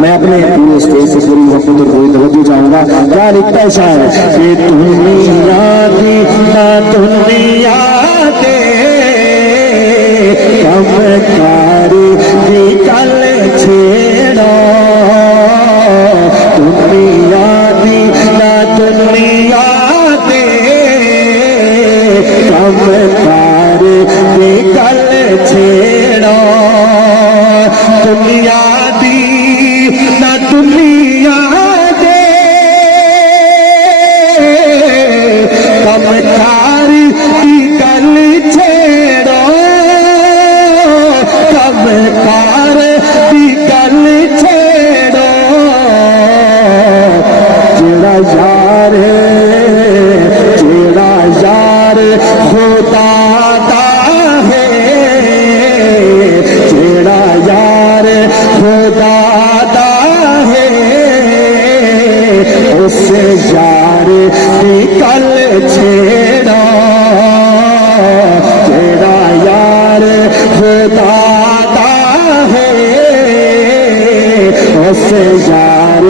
میں اپنے پورے اسٹیج سے پوری محبت اور پوری توجہ چاہوں گا. کیا لکھتا ہے شاعر کہ دنیا دی نہ دنیا دے کم کاری دی کل چھیڑو دنیا دی نہ دنیا دے کم کاری دی کل چھیڑو دنیا دی نہ دنیا دے کم کاری دی کل چھیڑو کم کار دی کل چھیڑو جیڑا یار خدا دا ہے جیڑا یار خدا دا ہے اس یار دی کل چھیڑو جیڑا یار خدا دا ہے اس یار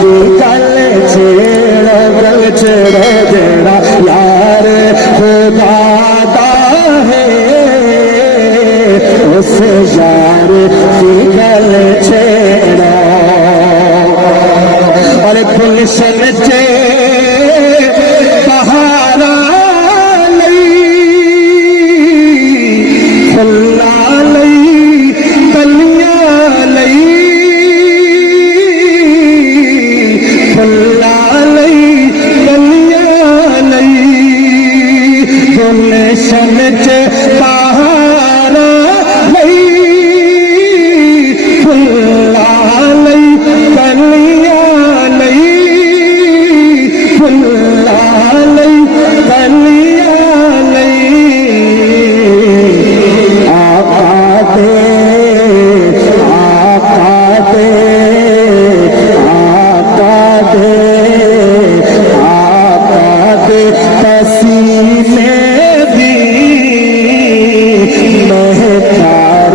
دی کل چھیڑو گل چھیڑو جیڑا یار خدا دا ہے اس یار کی گل چھیڑو اور گلشن چے بہارا لئی پھلا لئی کلیاں لئی پھلا لئی کلیاں لئی گلشن چے بہارا لئی پھلا لئی کلیاں لئی پھلا لئی کلیاں لئی آقا دے آقا دے آقا دے آقا دے پسینے بھی مہتار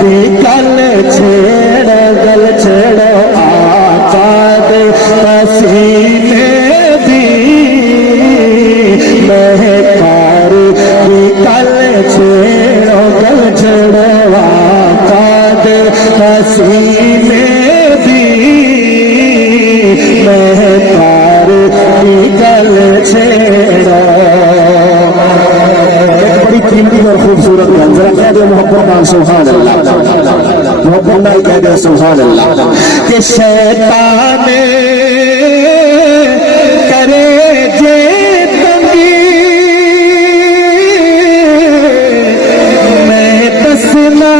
دی کل چھیڑو گل چھیڑو آقا دے پسینے بھی مہتار دی کل چھیڑو گل چھیڑو آقا دے پسینے بھی مہتار دی کل چھیڑو. بڑی قیمتی اور خوبصورت منظر کہہ دے محبت نال سبحان اللہ محبت نال کہہ دے سبحان اللہ کہ شیطان کرے جے تنگی میں دسنا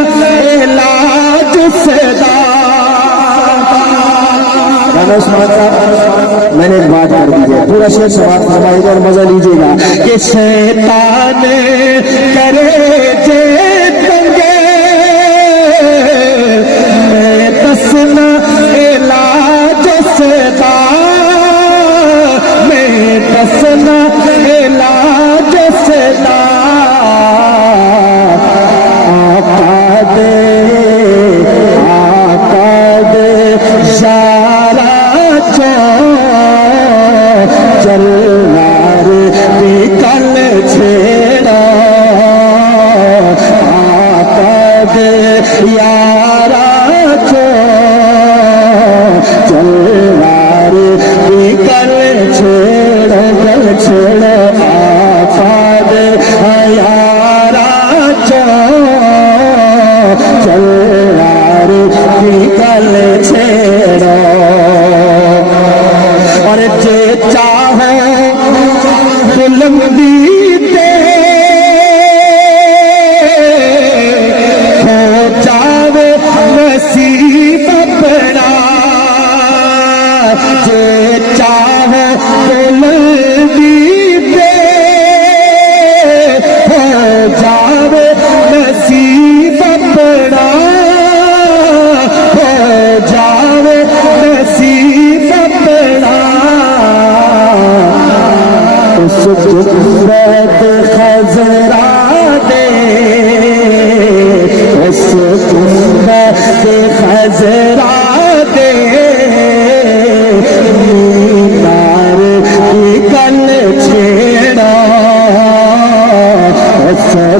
علاج صدا. میں نے ایک بات کر دی ہے پورا شعر سماعت فرمائیے گا اور مزہ لیجیے گا کہ شیطان کرے جے تنگے میں دسنا علاج صدا میں دسنا علاج صدا آقا دے یارا چلنار بھی کل چھیڑا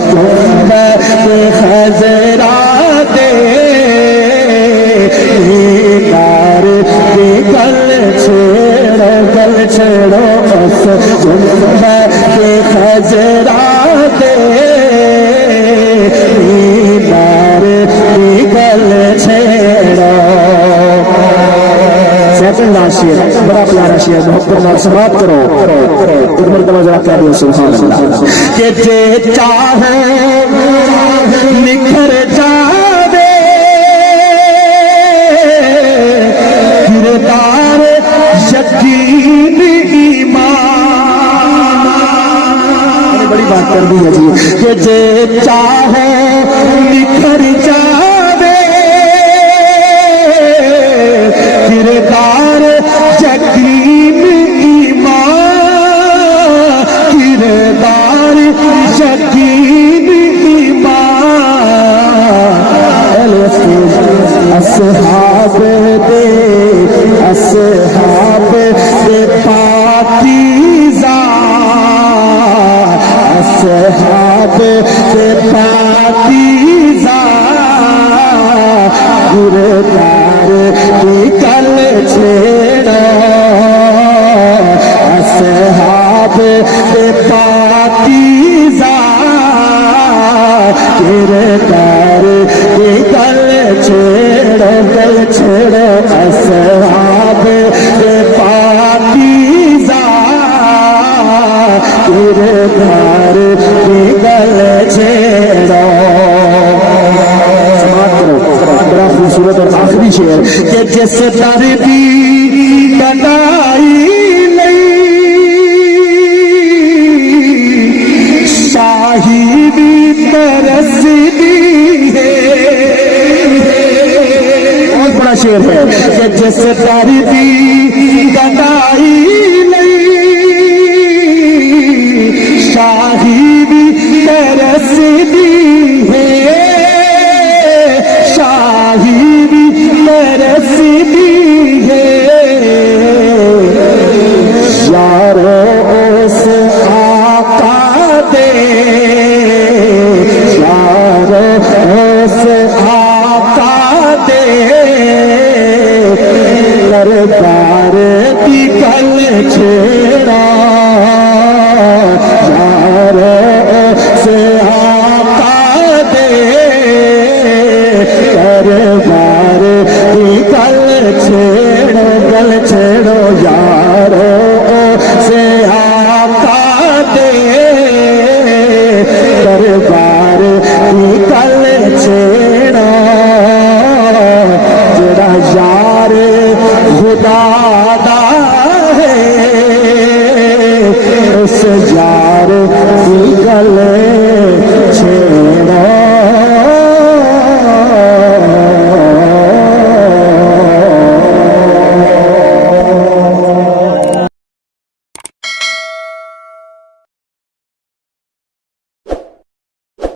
گنبد خضرات مینار کی گل چھیڑو اس گنبد خضرات مینار کی گل چھیڑو. سیکنڈ شعر بڑا پیارا شعر محبت نال سماعت کرو. ایک مرتبہ ذرا کہہ دو سبحان اللہ. کہ جے چاہو نکھر جاوے کردار یقین ایمان. بڑی بات کر دی ہے جی. کہ جے چاہو نکھر جاوے کردار یقین ایمان. کردار یقین ایمان. اصحاب دے پاکیزہ اصحاب دے پاکیزہ گردار کی گل چھیڑو. اصحاب دے پاکیزہ گردار کی گل چھیڑو. گل چھیڑو اصحاب دے پاکیزہ گردار کی گل چھیڑو. بڑا خوبصورت اور آخری شعر. کہ جس در دی کٹائی لئی شاہی بھی ترس دی ہے. بہت بڑا شعر ہے. کہ جس در دی کٹائی لئی شاہی بھی ترس دی ہے. شاہی بھی ترس دی